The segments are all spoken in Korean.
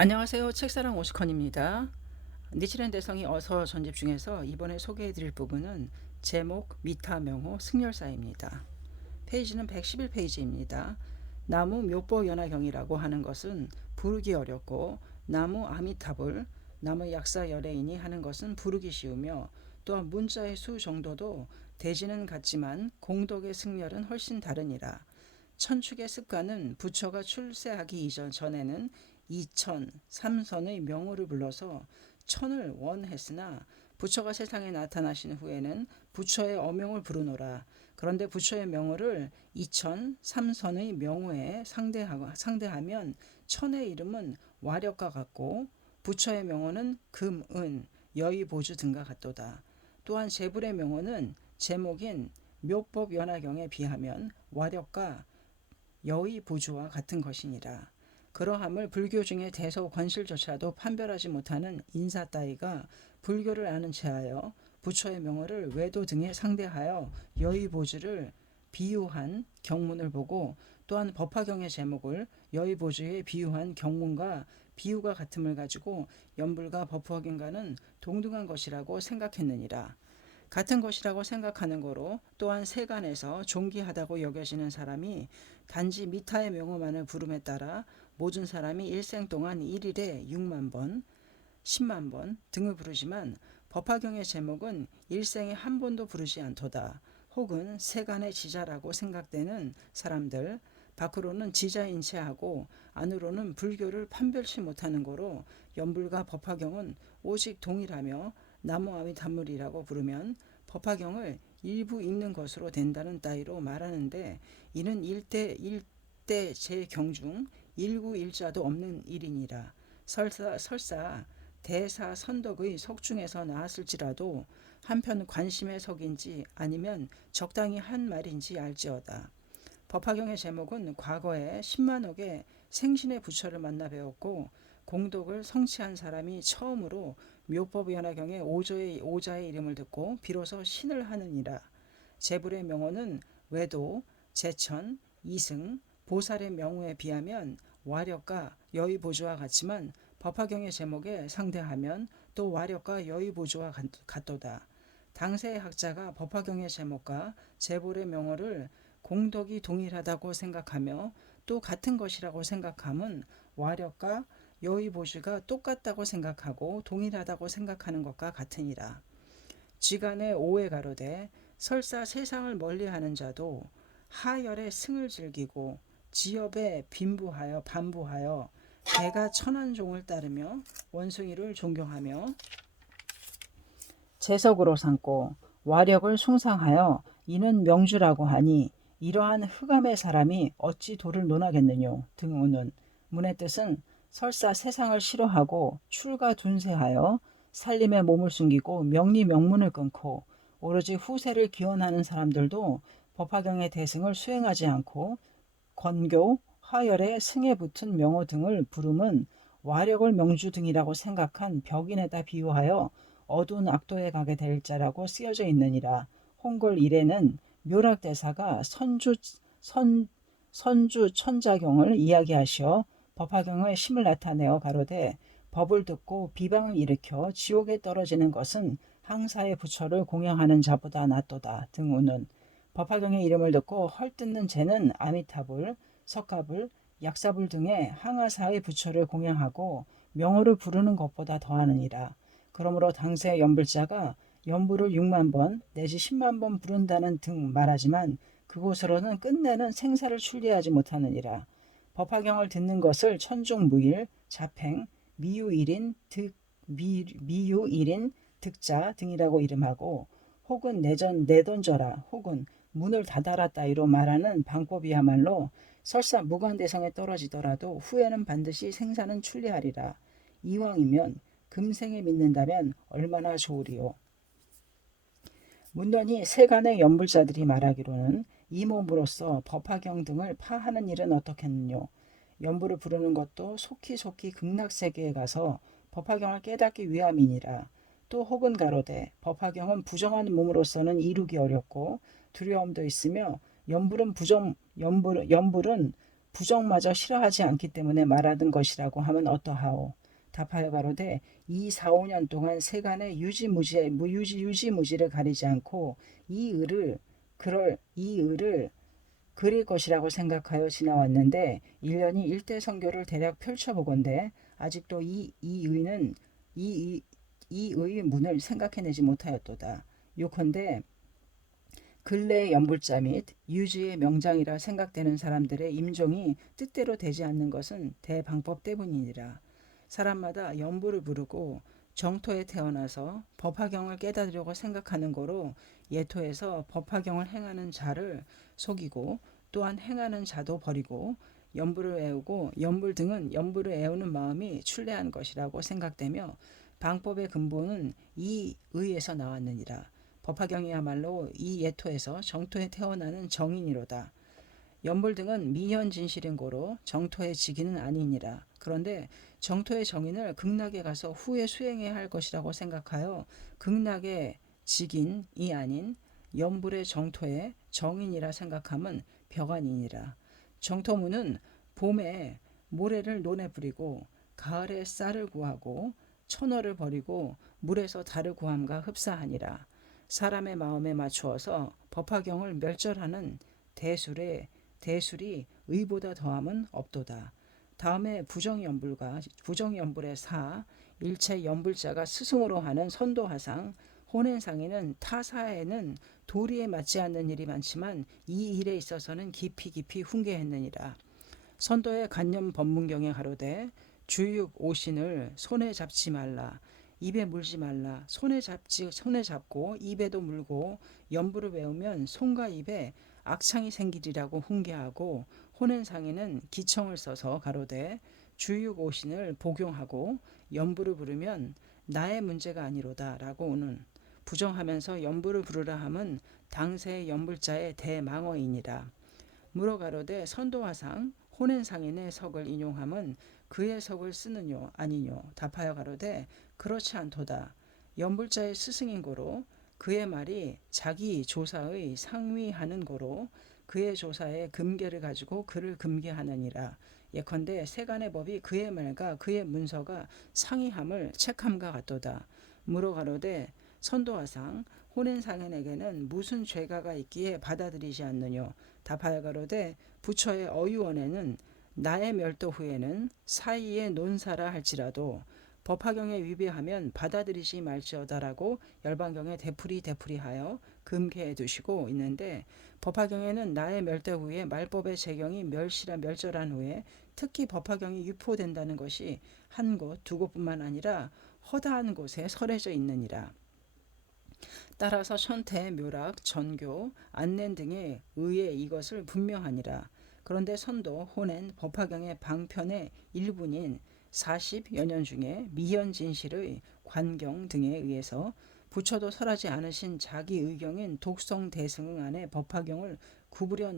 안녕하세요. 책사랑 오스컨입니다. 니치렌 대성이 어서 전집 중에서 이번에 소개해드릴 부분은 제목 미타 명호 승열사입니다. 페이지는 111페이지입니다. 나무 묘보 연화경이라고 하는 것은 부르기 어렵고 나무 아미타불, 나무 약사 열애인이 하는 것은 부르기 쉬우며 또한 문자의 수 정도도 대지는 같지만 공덕의 승열은 훨씬 다르니라. 천축의 습관은 부처가 출세하기 이전 전에는 이천, 삼선의 명호를 불러서 천을 원했으나 부처가 세상에 나타나신 후에는 부처의 어명을 부르노라. 그런데 부처의 명호를 이천, 삼선의 명호에 상대하면 천의 이름은 와력과 같고 부처의 명호는 금, 은, 여의, 보주 등과 같도다. 또한 제불의 명호는 제목인 묘법 연화경에 비하면 와력과 여의 보주와 같은 것이니라. 그러함을 불교 중에 대서 권실조차도 판별하지 못하는 인사 따위가 불교를 아는 체하여 부처의 명호를 외도 등에 상대하여 여의 보주를 비유한 경문을 보고 또한 법화경의 제목을 여의 보주에 비유한 경문과 비유가 같음을 가지고 연불과 법화경과는 동등한 것이라고 생각했느니라. 같은 것이라고 생각하는 거로 또한 세간에서 존귀하다고 여겨지는 사람이 단지 미타의 명호만을 부름에 따라 모든 사람이 일생 동안 일일에 6만 번, 10만 번 등을 부르지만 법화경의 제목은 일생에 한 번도 부르지 않도다. 혹은 세간의 지자라고 생각되는 사람들, 밖으로는 지자인 체하고 안으로는 불교를 판별치 못하는 거로 연불과 법화경은 오직 동일하며 나무아미단물이라고 부르면 법화경을 일부 읽는 것으로 된다는 따위로 말하는데 이는 일대 제경중 일구일자도 없는 일이니라. 설사 대사 선덕의 석중에서 나왔을지라도 한편 관심의 석인지 아니면 적당히 한 말인지 알지어다. 법화경의 제목은 과거에 10만억의 생신의 부처를 만나 배웠고 공덕을 성취한 사람이 처음으로 묘법연화경의 오자의 이름을 듣고 비로소 신을 하느니라. 제불의 명호는 외도, 제천, 이승, 보살의 명호에 비하면 와력과 여의보주와 같지만 법화경의 제목에 상대하면 또 와력과 여의보주와 같도다. 당세의 학자가 법화경의 제목과 제불의 명호를 공덕이 동일하다고 생각하며 또 같은 것이라고 생각함은 와력과 여의보주가 똑같다고 생각하고 동일하다고 생각하는 것과 같으니라. 쥐간의 오해 가로되 설사 세상을 멀리하는 자도 하열의 승을 즐기고 지업에 반부하여 대가 천한 종을 따르며 원숭이를 존경하며 재석으로 삼고 와력을 숭상하여 이는 명주라고 하니 이러한 흑암의 사람이 어찌 도를 논하겠느뇨 등우는 문의 뜻은 설사 세상을 싫어하고 출가 둔세하여 살림의 몸을 숨기고 명리 명문을 끊고 오로지 후세를 기원하는 사람들도 법화경의 대승을 수행하지 않고 건교, 화열의 승에 붙은 명호 등을 부름은 와력을 명주 등이라고 생각한 벽인에다 비유하여 어두운 악도에 가게 될 자라고 쓰여져 있느니라. 홍골 일에는 묘락대사가 선주 천자경을 이야기하시어 법화경의 심을 나타내어 가로되 법을 듣고 비방을 일으켜 지옥에 떨어지는 것은 항사의 부처를 공양하는 자보다 낫도다 등우는 법화경의 이름을 듣고 헐뜯는 죄는 아미타불, 석가불, 약사불 등의 항아사의 부처를 공양하고 명호를 부르는 것보다 더하느니라. 그러므로 당세 연불자가 연불을 6만 번 내지 10만 번 부른다는 등 말하지만 그곳으로는 끝내는 생사를 출리하지 못하느니라. 법화경을 듣는 것을 천중무일, 자팽, 미유일인, 미유일인, 득자 등이라고 이름하고 혹은 내던져라 혹은 문을 닫아라 따위로 말하는 방법이야말로 설사 무관대성에 떨어지더라도 후에는 반드시 생사는 출리하리라. 이왕이면 금생에 믿는다면 얼마나 좋으리요. 문더니 세간의 연불자들이 말하기로는 이 몸으로써 법화경 등을 파하는 일은 어떻겠느뇨. 연불을 부르는 것도 속히 극락세계에 가서 법화경을 깨닫기 위함이니라. 또 혹은 가로되 법화경은 부정한 몸으로서는 이루기 어렵고 두려움도 있으며 연불은 부정마저 싫어하지 않기 때문에 말하는 것이라고 하면 어떠하오. 답하여 가로되 이 4, 5년 동안 세간의 유지무지를 가리지 않고 이 의를 그릴 것이라고 생각하여 지나왔는데 1년이 일대 선교를 대략 펼쳐보건대 아직도 이 의의 문을 생각해내지 못하였도다. 요컨대 근래의 연불자 및 유지의 명장이라 생각되는 사람들의 임종이 뜻대로 되지 않는 것은 대방법 때문이니라. 사람마다 연불을 부르고 정토에 태어나서 법화경을 깨달으려고 생각하는 거로 예토에서 법화경을 행하는 자를 속이고 또한 행하는 자도 버리고 연불을 애우고 연불 등은 연불을 애우는 마음이 출래한 것이라고 생각되며 방법의 근본은 이 의에서 나왔느니라. 법화경이야말로 이 예토에서 정토에 태어나는 정인이로다. 연불 등은 미현진실인 고로 정토의 직인은 아니니라. 그런데 정토의 정인을 극락에 가서 후에 수행해야 할 것이라고 생각하여 극락의 직인이 아닌 연불의 정토의 정인이라 생각함은 벽안이니라. 정토무는 봄에 모래를 논에 뿌리고 가을에 쌀을 구하고 천어를 버리고 물에서 달을 구함과 흡사하니라. 사람의 마음에 맞추어서 법화경을 멸절하는 대술이 의보다 더함은 없도다. 다음에 부정연불의 사, 일체 연불자가 스승으로 하는 선도하상, 혼행상에는 타사에는 도리에 맞지 않는 일이 많지만 이 일에 있어서는 깊이 훈계했느니라. 선도의 간념 법문경에 가로되 주육 오신을 손에 잡지 말라. 입에 물지 말라. 손에 잡고 입에도 물고 연부를 외우면 손과 입에 악창이 생기리라고 훈계하고 혼행상에는 기청을 써서 가로되 주육 오신을 복용하고 연부를 부르면 나의 문제가 아니로다 라고는 부정하면서 연부를 부르라 함은 당세의 연불자의 대망어이니라. 물어 가로되 선도화상 혼행상인의 석을 인용함은 그의 석을 쓰느뇨 아니뇨. 답하여 가로되 그렇지 않도다. 연불자의 스승인 고로 그의 말이 자기 조사의 상위하는 고로 그의 조사의 금계를 가지고 그를 금계하느니라. 예컨대 세간의 법이 그의 말과 그의 문서가 상이함을 책함과 같도다. 물어 가로되 선도화상 혼인상인에게는 무슨 죄가가 있기에 받아들이지 않느뇨. 답하여 가로되 부처의 어유원에는 나의 멸도 후에는 사이에 논사라 할지라도 법화경에 위배하면 받아들이지 말지어다라고 열반경에 되풀이하여 금계해 두시고 있는데 법화경에는 나의 멸도 후에 말법의 재경이 멸절한 후에 특히 법화경이 유포된다는 것이 한 곳, 두 곳뿐만 아니라 허다한 곳에 설해져 있느니라. 따라서 천태, 묘락, 전교, 안낸 등의 의에 이것을 분명하니라. 그런데 선도, 혼엔, 법화경의 방편의 일분인 40여 년 중에 미현진실의 관경 등에 의해서 부처도 설하지 않으신 자기 의경인 독성 대승 안에 법화경을 구부려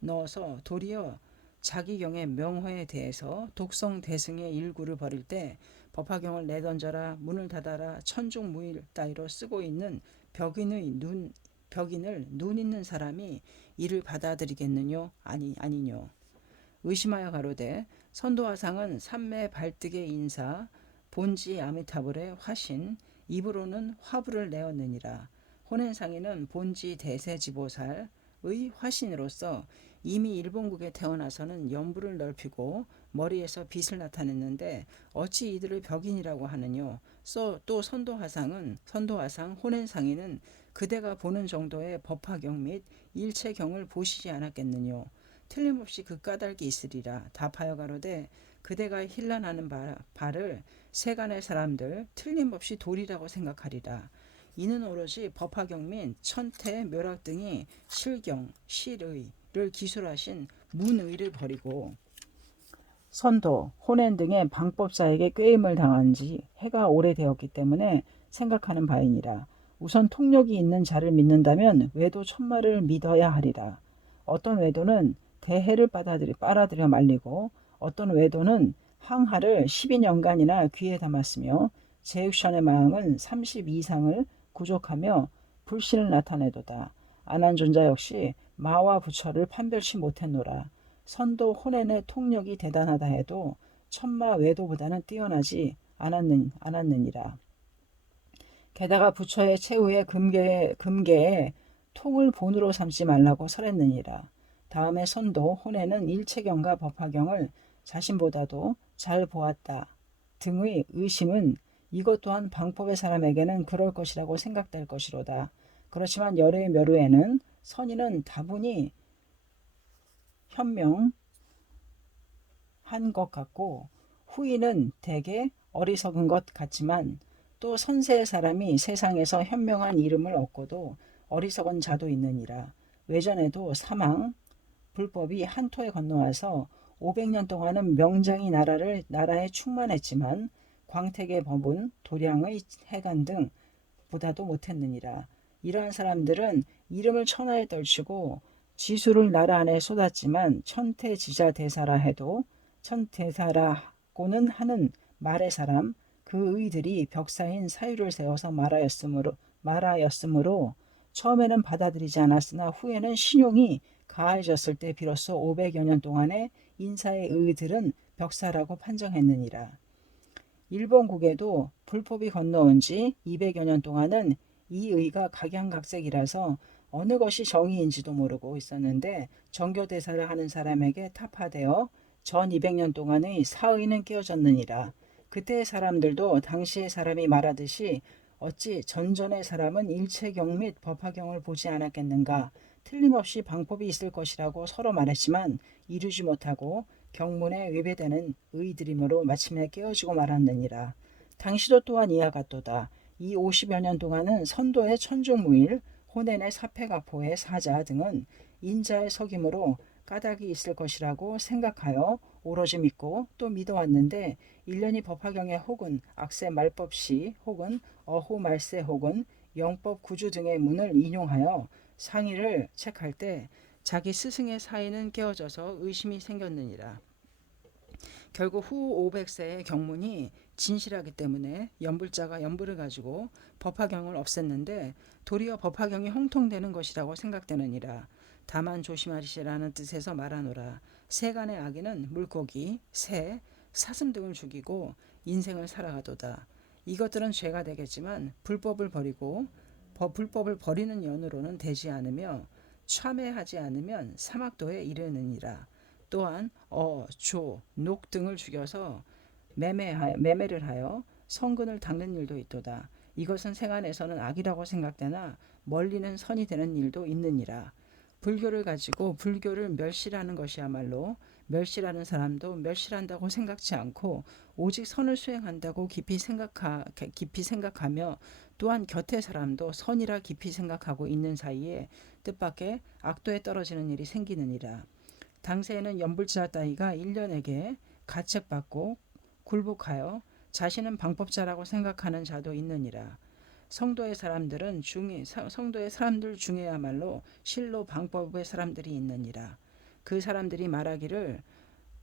넣어서 도리어 자기 경의 명호에 대해서 독성 대승의 일구를 벌일 때 법화경을 내던져라 문을 닫아라 천중무일 따위로 쓰고 있는 벽인을 눈 있는 사람이 이를 받아들이겠느뇨 아니뇨. 의심하여 가로되 선도화상은 삼매 발득의 인사 본지 아미타불의 화신 입으로는 화부를 내었느니라. 혼행상에는 본지 대세지보살의 화신으로서 이미 일본국에 태어나서는 연부를 넓히고 머리에서 빛을 나타냈는데 어찌 이들을 벽인이라고 하느뇨. 또 선도화상 혼행상에는 그대가 보는 정도의 법화경 및 일체경을 보시지 않았겠느뇨. 틀림없이 그 까닭이 있으리라. 답하여 가로되 그대가 힐난하는 바를 세간의 사람들 틀림없이 도리라고 생각하리라. 이는 오로지 법화경 및 천태, 묘락 등이 실경, 실의를 기술하신 문의를 버리고 선도, 혼엔 등의 방법사에게 꾀임을 당한 지 해가 오래되었기 때문에 생각하는 바이니라. 우선 통력이 있는 자를 믿는다면 외도 천마를 믿어야 하리라. 어떤 외도는 대해를 빨아들여 말리고 어떤 외도는 항하를 12년간이나 귀에 담았으며 제육션의 마음은 30 이상을 구족하며 불신을 나타내도다. 안한존자 역시 마와 부처를 판별치 못했노라. 선도 호렌의 통력이 대단하다 해도 천마 외도보다는 뛰어나지 않았느니라. 게다가 부처의 최후의 금계에 통을 본으로 삼지 말라고 설했느니라. 다음에 선도 호렌은 일체경과 법화경을 자신보다도 잘 보았다 등의 의심은 이것 또한 방법의 사람에게는 그럴 것이라고 생각될 것이로다. 그렇지만 열의 묘루에는 선인은 다분히 현명한 것 같고 후인은 대개 어리석은 것 같지만 또 선세의 사람이 세상에서 현명한 이름을 얻고도 어리석은 자도 있느니라. 외전에도 사망, 불법이 한토에 건너와서 500년 동안은 명장이 나라에 충만했지만 광택의 법은 도량의 해간 등 보다도 못했느니라. 이러한 사람들은 이름을 천하에 떨치고 지수를 나라 안에 쏟았지만 천태지자대사라 해도 천대사라고는 하는 말의 사람 그 의들이 벽사인 사유를 세워서 말하였으므로 처음에는 받아들이지 않았으나 후에는 신용이 가해졌을 때 비로소 500여 년 동안의 인사의 의들은 벽사라고 판정했느니라. 일본국에도 불법이 건너온 지 200여 년 동안은 이 의가 각양각색이라서 어느 것이 정의인지도 모르고 있었는데 정교대사를 하는 사람에게 타파되어 전 200년 동안의 사의는 깨어졌느니라. 그때의 사람들도 당시의 사람이 말하듯이 어찌 전전의 사람은 일체경 및 법화경을 보지 않았겠는가. 틀림없이 방법이 있을 것이라고 서로 말했지만 이루지 못하고 경문에 위배되는 의들이므로 마침내 깨어지고 말았느니라. 당시도 또한 이와 같도다. 이 50여 년 동안은 선도의 천중무일, 호넨의 사패가포의 사자 등은 인자의 석임으로 까닭이 있을 것이라고 생각하여 오로지 믿고 또 믿어왔는데 1년이 법화경에 혹은 악세 말법시 혹은 어후 말세 혹은 영법 구주 등의 문을 인용하여 상의를 책할 때 자기 스승의 사의는 깨어져서 의심이 생겼느니라. 결국 후 500세의 경문이 진실하기 때문에 연불자가 연불을 가지고 법화경을 없앴는데 도리어 법화경이 형통되는 것이라고 생각되느니라. 다만 조심하시라는 뜻에서 말하노라. 세간의 악인은 물고기, 새, 사슴 등을 죽이고 인생을 살아가도다. 이것들은 죄가 되겠지만 불법을 버리는 연으로는 되지 않으며 참회하지 않으면 사막도에 이르느니라. 또한 조, 녹 등을 죽여서 매매를 하여 성근을 닦는 일도 있도다. 이것은 생안에서는 악이라고 생각되나 멀리는 선이 되는 일도 있느니라. 불교를 가지고 불교를 멸시하는 것이야말로 멸시하는 사람도 멸시한다고 생각지 않고 오직 선을 수행한다고 깊이 생각하며 또한 곁의 사람도 선이라 깊이 생각하고 있는 사이에 뜻밖의 악도에 떨어지는 일이 생기느니라. 당시에는 연불자 따위가 일련에게 가책받고 굴복하여 자신은 방법자라고 생각하는 자도 있느니라. 성도의 사람들 중에야말로 실로 방법의 사람들이 있느니라. 그 사람들이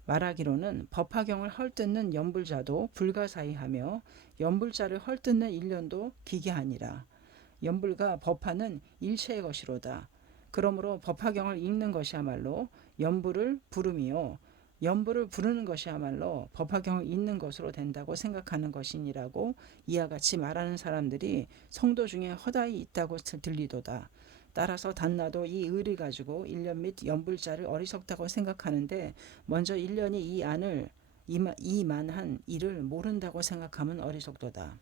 말하기로는 법화경을 헐뜯는 연불자도 불가사의하며 연불자를 헐뜯는 일련도 기괴하니라. 연불과 법화는 일체의 것이로다. 그러므로 법화경을 읽는 것이야말로 연불을 부름이요 연불을 부르는 것이야말로 법화경을 읽는 것으로 된다고 생각하는 것이니라고 이와 같이 말하는 사람들이 성도 중에 허다히 있다고 들리도다. 따라서 단나도 이 의를 가지고 일련 및 연불자를 어리석다고 생각하는데 먼저 일련이 이만한 일을 모른다고 생각하면 어리석도다.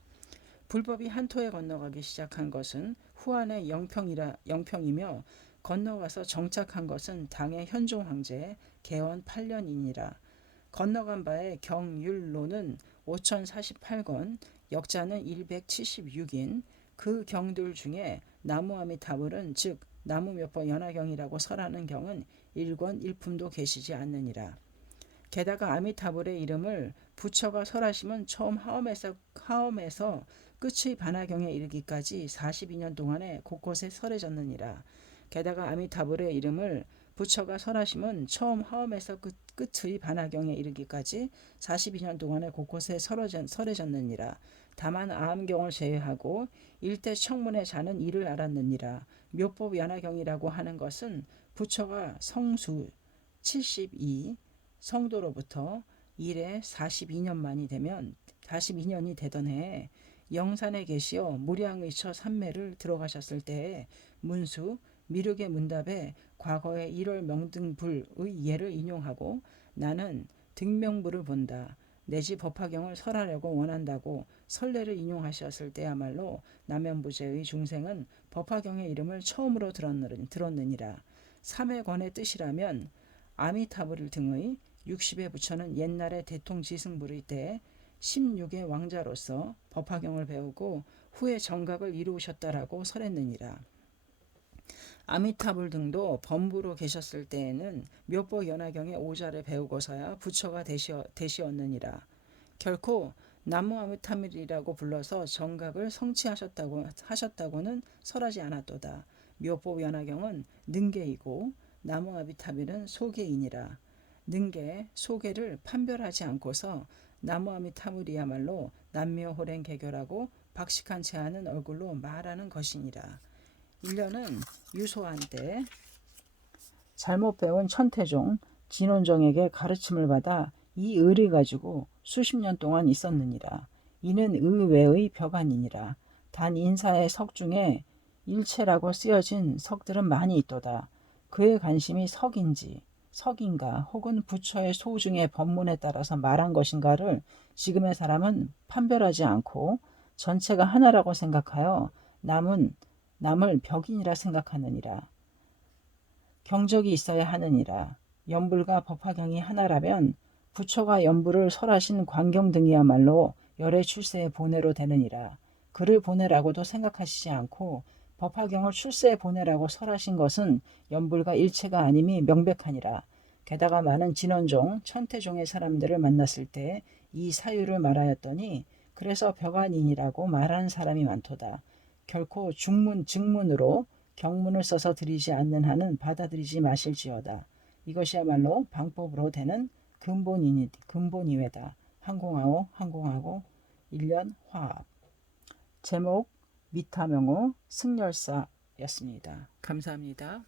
불법이 한토에 건너가기 시작한 것은 후한의 영평이며 건너가서 정착한 것은 당의 현종 황제 개원 8년이니라. 건너간 바의 경율로는 5048권, 역자는 176인 그 경들 중에 나무 아미타불은 즉 나무 몇번 연화경이라고 설하는 경은 1권 1품도 계시지 않느니라. 게다가 아미타불의 이름을 부처가 설하시면 처음 하엄에서 끝의 반화경에 이르기까지 42년 동안에 곳곳에 설해졌느니라. 게다가 아미타불의 이름을 부처가 설하시면 처음 하엄에서 끝의 반화경에 이르기까지 42년 동안에 곳곳에 설해졌느니라. 다만 아함경을 제외하고 일대 청문의 자는 이를 알았느니라. 묘법 연화경이라고 하는 것은 부처가 성수 72 성도로부터 일에 42년이 되던 해에 영산에 계시어 무량의처 삼매를 들어가셨을 때에 문수 미륵의 문답에 과거의 1월 명등불의 예를 인용하고 나는 등명부를 본다. 내지 법화경을 설하려고 원한다고 설례를 인용하셨을 때야말로 남연부제의 중생은 법화경의 이름을 처음으로 들었느니라. 삼회권의 뜻이라면 아미타불 등의 60의 부처는 옛날에 대통지승부의 때 16의 왕자로서 법화경을 배우고 후에 정각을 이루셨다라고 설했느니라. 아미타불 등도 범부로 계셨을 때에는 묘법 연화경의 오자를 배우고서야 부처가 되시었느니라. 결코 나무 아미타불이라고 불러서 정각을 성취하셨다고는 설하지 않았도다. 묘법 연화경은 능계이고 나무 아미타불은 소계이니라. 능계, 소계를 판별하지 않고서 나무 아미타불이야말로 남묘호랭 개교라고 박식한 채 하는 얼굴로 말하는 것이니라. 일련은 유소한 때 잘못 배운 천태종, 진원종에게 가르침을 받아 이 의를 가지고 수십 년 동안 있었느니라. 이는 의외의 벽안이니라. 단 인사의 석 중에 일체라고 쓰여진 석들은 많이 있도다. 그의 관심이 석인가 혹은 부처의 소중의 법문에 따라서 말한 것인가를 지금의 사람은 판별하지 않고 전체가 하나라고 생각하여 남을 벽인이라 생각하느니라. 경적이 있어야 하느니라. 연불과 법화경이 하나라면 부처가 연불을 설하신 광경 등이야말로 열의 출세의 본회로 되느니라. 그를 본회라고도 생각하시지 않고 법화경을 출세의 본회라고 설하신 것은 연불과 일체가 아님이 명백하니라. 게다가 많은 진원종, 천태종의 사람들을 만났을 때 이 사유를 말하였더니 그래서 벽안인이라고 말하는 사람이 많도다. 결코 증문으로 경문을 써서 드리지 않는 한은 받아들이지 마실지어다. 이것이야말로 방법으로 되는 근본이외다. 항공하고 일련 화합. 제목 미타명호 승열사였습니다. 감사합니다.